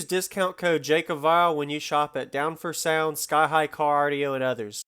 use discount code JACOBVILE when you shop at Down for Sound, Sky High Car Audio, and others.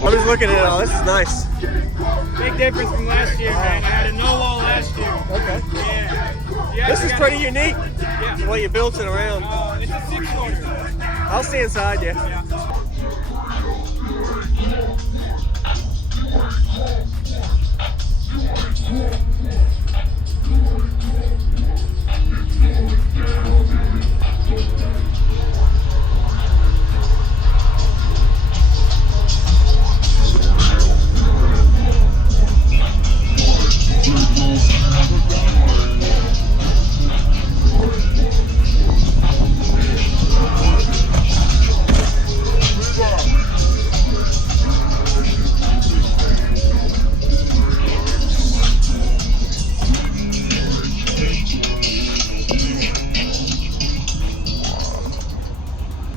I'm just looking at it all. This is nice. Big difference from last year, man. I had a no wall last year. Okay. Yeah. This is pretty unique. Yeah. The way you built it around. It's a 6-quarter. I'll stay inside, yeah.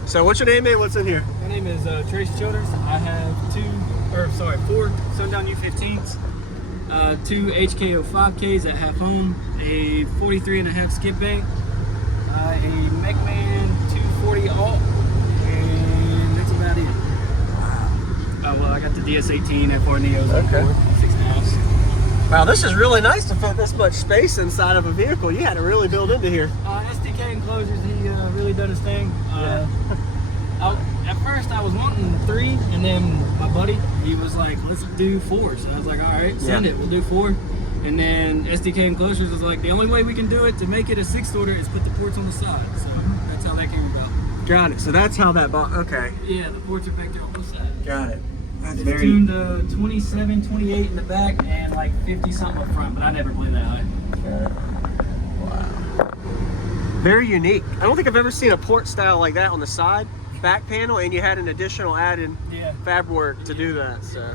So what's your name and what's in here? My name is Trace Childers. I have 4 Sundown U15s, 2 HKO 5Ks at half home, a 43.5 skip bank, a McMahon 240 alt, and that's about it. Wow. Well, I got the DS18 F4 Neos on board, 6.5. Wow, this is really nice to fit this much space inside of a vehicle. You had to really build into here. SDK enclosures, he really done his thing. At first I was wanting 3, and then my buddy, he was like, let's do 4. So I was like, all right, send it, we'll do 4. And then SDK enclosures was like, the only way we can do it to make it a 6-order is put the ports on the side. So that's how that came about. Got it. So that's how that bought. Okay. Yeah, the ports are back there on both sides. Got it. That's It's very tuned to 27, 28 in the back, and like 50 something up front, but I never played that high. Wow. Very unique. I don't think I've ever seen a port style like that on the side back panel, and you had an additional added fab work to do that. So,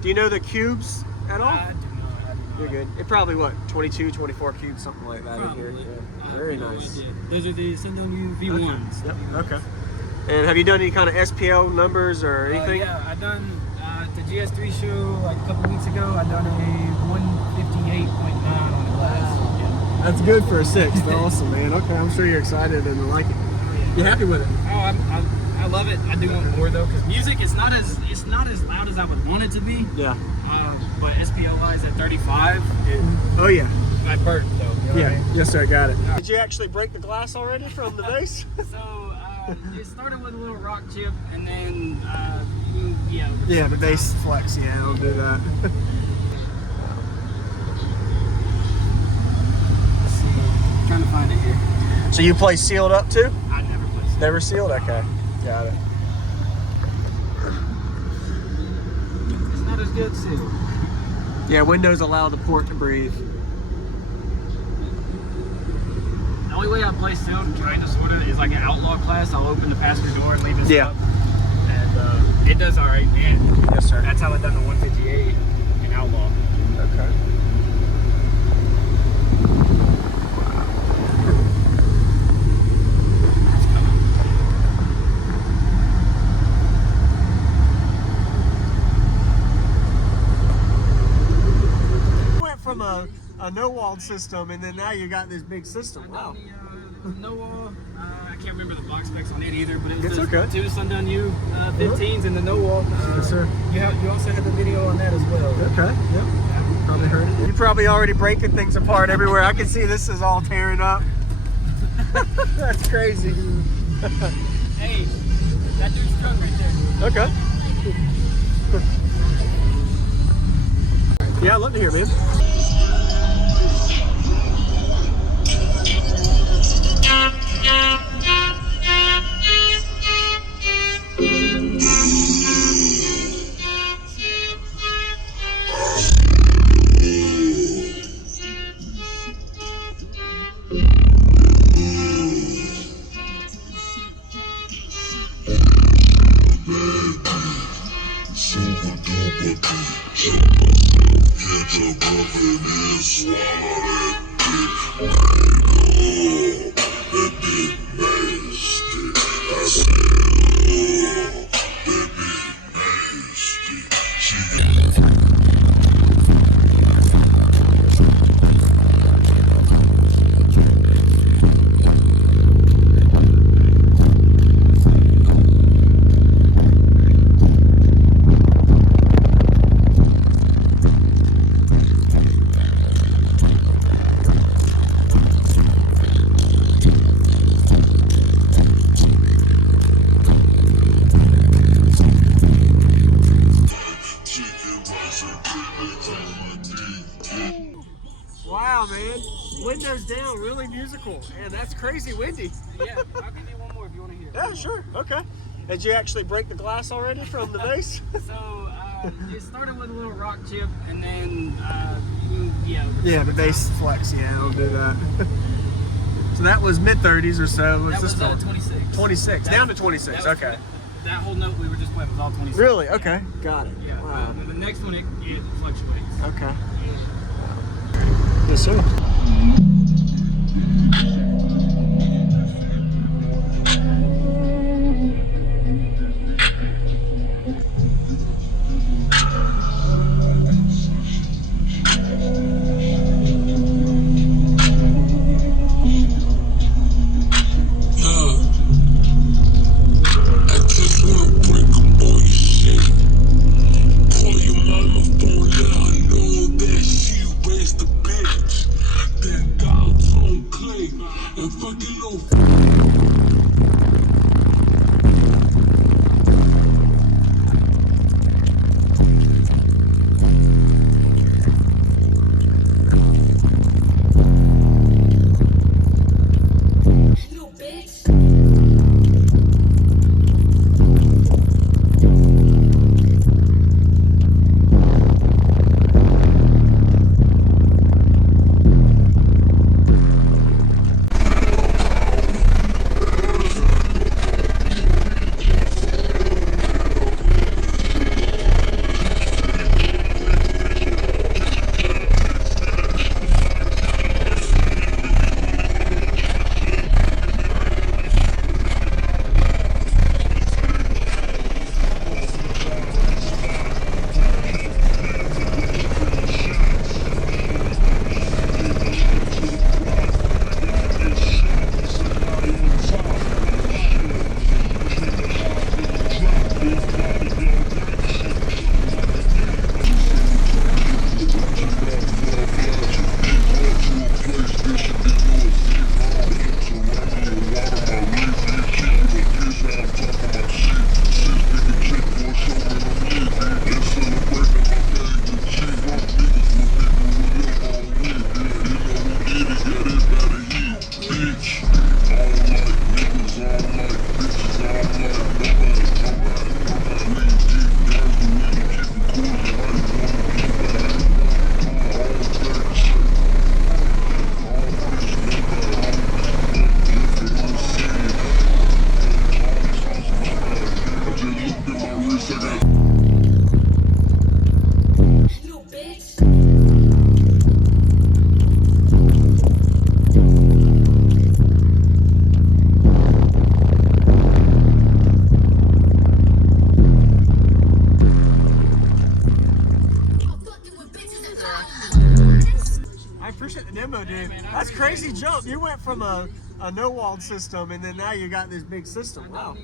do you know the cubes at all? I do not. You're good. It probably what 22, 24 cubes, something like that Probably. in here. Yeah. Very nice. Those are the Sundown V1s. Yep. Okay. And have you done any kind of SPL numbers or anything? Yeah, I done the GS3 show like a couple weeks ago. I done a 158.9 on the glass. Yeah. That's good for a 6. That's awesome, man. Okay, I'm sure you're excited and like it. You happy with it? Oh, I love it. I do want more though, because music is not as loud as I would want it to be. Yeah. But SPL wise at 35. Oh yeah. I burnt though. You know Yeah. what I mean? Yes, sir. Got it. Did you actually break the glass already from the base? So it started with a little rock chip, and then Yeah, the base flex. Yeah, I'll do that. Let's see. I'm trying to find it here. So you play sealed up too? I never played it. Never sealed? Okay. Got it. It's not as good sealed. Yeah, windows allow the port to breathe. The only way I play sealed, kind of, sort of, is like an outlaw class. I'll open the passenger door and leave it up. And it does all right, man. Yes, sir. That's how I done the 158 in outlaw. Okay. Went from a no-walled system, and then now you got this big system. Wow. No wall. I can't remember the box specs on it either, but it was It's the okay. two Sundown U 15s and the no wall. Yes, sir. You also had the video on that as well. Okay, yeah. Probably heard it. You probably already breaking things apart everywhere. I can see this is all tearing up. That's crazy. Hey, that dude's truck right there. Okay. Yeah, I'd love to hear, man. Wow, man. Windows down, really musical. Man, that's crazy windy. Yeah, I'll give you one more if you want to hear it. Yeah, sure. Okay. Did you actually break the glass already from the bass? So, it started with a little rock chip, and then, Yeah, the bass flex. Yeah, I'll do that. So that was mid-30s or so. What's that this was called? 26. 26. Down to 26. That was Okay. That whole note we were just playing was all 26. Really? Okay. Got it. Yeah. Wow. And the next one, it fluctuates. Okay. Yes, sir. appreciate the demo, dude. That's crazy jump. You went from a a no-walled system, and then now you got this big system. Wow.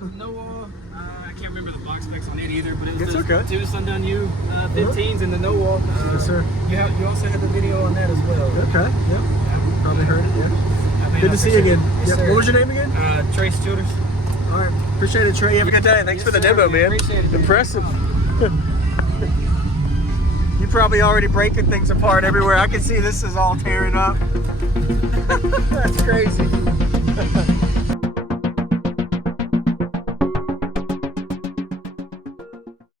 The no wall. I can't remember the box specs on it either, but it was It's okay. two Sundown U 15s and the no wall. Yes, sir. You also had the video on that as well. Okay. Yep. Probably heard it. Yeah. Good to see you again. Yes, Yep. What was your name again? Trace Childers. All right. Appreciate it, Trey. You have a good day. Thanks for the demo, man. Appreciate it. Impressive. You probably already breaking things apart everywhere. I can see this is all tearing up. That's crazy.